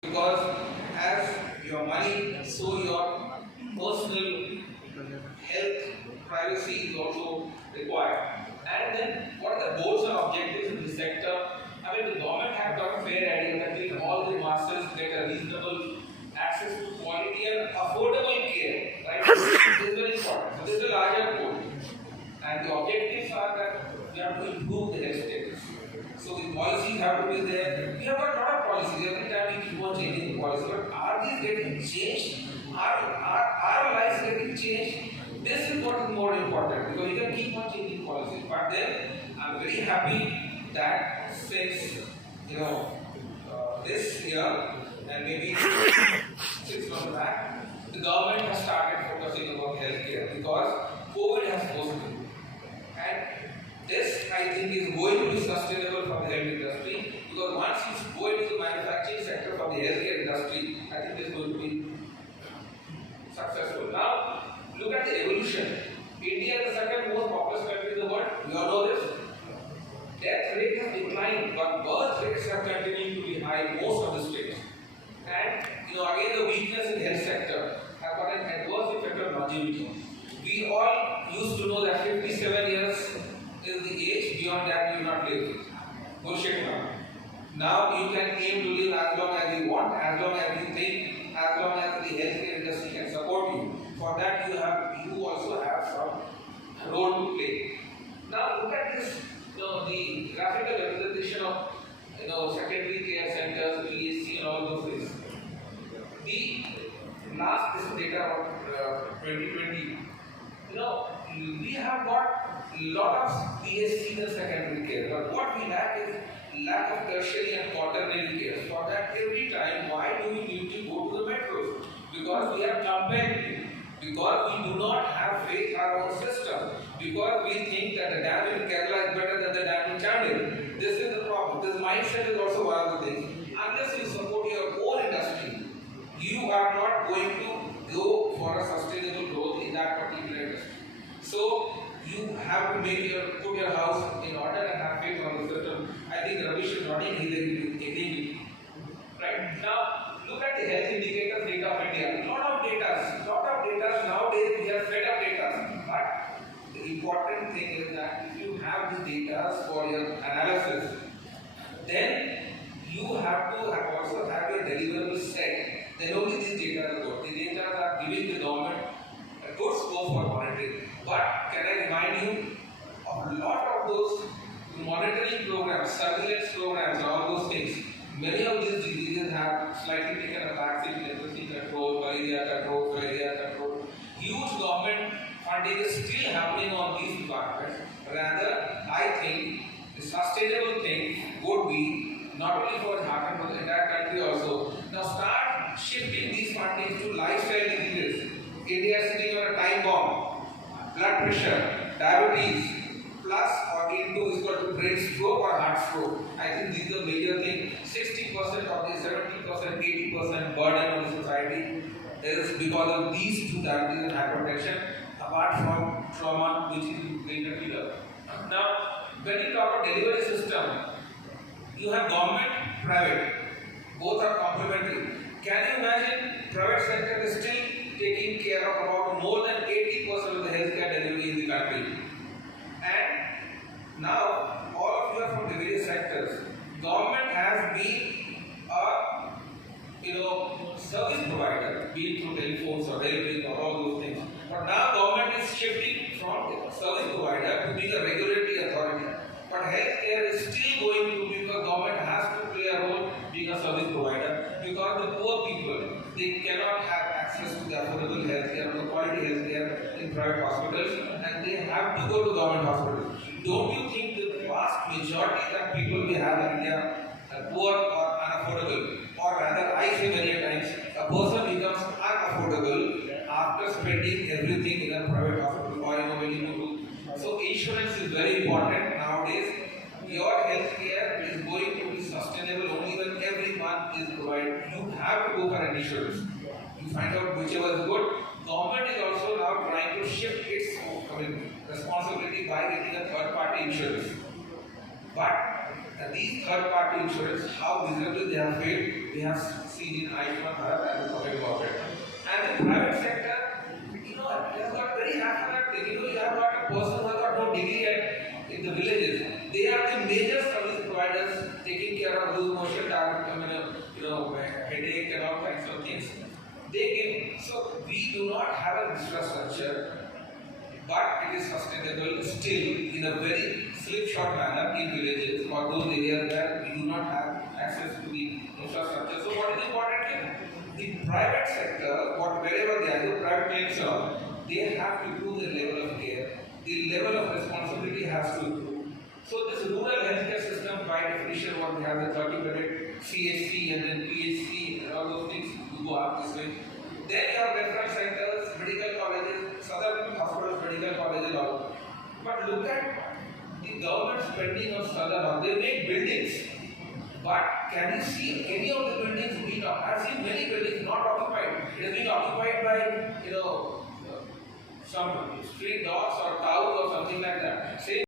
because as your money, so your personal health privacy is also required. And then what are the goals and objectives in the sector? I mean, the government has got a fair idea that all the masses get a reasonable access to quality and affordable care, right? This is very important. So this is a larger goal. And the objectives are that we have to improve the health status. So the policies have to be there. We have got a lot of policies. Every time we keep on changing the policy. But are these getting changed? Are lives getting changed? This is what is more important, because we can keep on changing policies. But then I'm very happy that since this year and maybe 6 months back, the government has started focusing about healthcare because COVID has forced it. And this, I think, is going to be sustainable for the health industry, because once you go into the manufacturing sector for the healthcare industry, I think it's going to be successful. Now, look at the evolution. India is the second most populous country in the world. We all know this. Death rate has declined, but birth rates have continued to be high in most of the states. And again, the weakness in the health sector have got an adverse effect on longevity. We all used to know that 57 years is the age, beyond that you will not live. Bullshit now. Now you can aim to live as long as you want, as long as you think, as long as the healthcare industry can support you. For that you also have some role to play. Now look at this, the graphical representation of secondary care centers, PSC and all those things. The last data of 2020, we have got a lot of PSC and secondary care, but what we lack is lack of tertiary and quaternary care. For that, every time, why do we need to go to the metros? Because we are comparing, because we do not have faith in our own system, because we think that the dam in Kerala is better than the dam in Chandil. This is the problem. This mindset is also one of the things. Unless you support your own industry, you are not going to go for a sustainable growth in that particular industry. So you have to put your house in order and have faith on the system. I think Ravish is nodding, he is agreeing. Right? Now look at the health indicators data of India. Lot of data nowadays we have fed up data. But the important thing is that if you have the data for your analysis, then you have to also have your deliverables set. Then only these data are good. The data are giving the government a good scope for monitoring. But can I remind you of a lot of those monitoring programs, surveillance programs, all those things. Many of these diseases have slightly taken a backseat, leprosy control, malaria control. Huge government funding is still happening on these departments. Rather, I think the sustainable thing would be not only for Jharkhand but the entire country also. Now start shifting these fundings to lifestyle diseases. India is sitting on a time bomb. Blood pressure, diabetes, plus or into is equal to brain stroke or heart stroke. I think this is a major thing. 60% of the 70%, 80% burden on the society is because of these two, diabetes and hypertension, apart from trauma, which is greater killer. Now, when you talk about delivery system, you have government, private. Both are complementary. Can you imagine private sector is still taking care of about more than 80% of the healthcare delivery in the country? And now, all of you are from the various sectors. Government has been a service provider, be it through telephones or railways or all those things. But now government is shifting from service provider to being a regulatory authority. But healthcare is still going to be, because government has to play a role being a service provider, because the poor people, they cannot have access to the affordable healthcare or the quality healthcare in private hospitals, and they have to go to government hospitals. Don't you think the vast majority that people we have in India are poor or unaffordable? Or rather, I say many times, a person becomes unaffordable after spending everything in a private hospital or when you go to. So insurance is very important nowadays. Your healthcare is going to be sustainable only when everyone is provided. You have to go for an insurance. You find out whichever is good. Government is also now trying to shift its responsibility by getting a third-party insurance. But these third-party insurance, how miserably they have failed, we have seen. seen in Ayushman Bharat, I was talking about it. And the private sector, they have got very happy that you have got a person who has got no degree in the villages. They are the major service providers taking care of loose motion, headache and all kinds of things. They give. So we do not have an infrastructure, but it is sustainable still in a very slipshod manner in villages or those areas where we do not have access to the infrastructure. So what is important here? The private sector, wherever they are, the private clinics and all, they have to improve their level of care. The level of responsibility has to improve. So this rural healthcare system, by definition, what we have the 30-bedded CHC and then PHC and all those things go up this way. Then you have referral centers, medical colleges, southern hospitals, medical colleges, all. But look at the government spending on southern. They make buildings, but can you see any of the buildings being occupied? I've seen many buildings not occupied. It has been occupied by some street dogs or cows or something like that. Same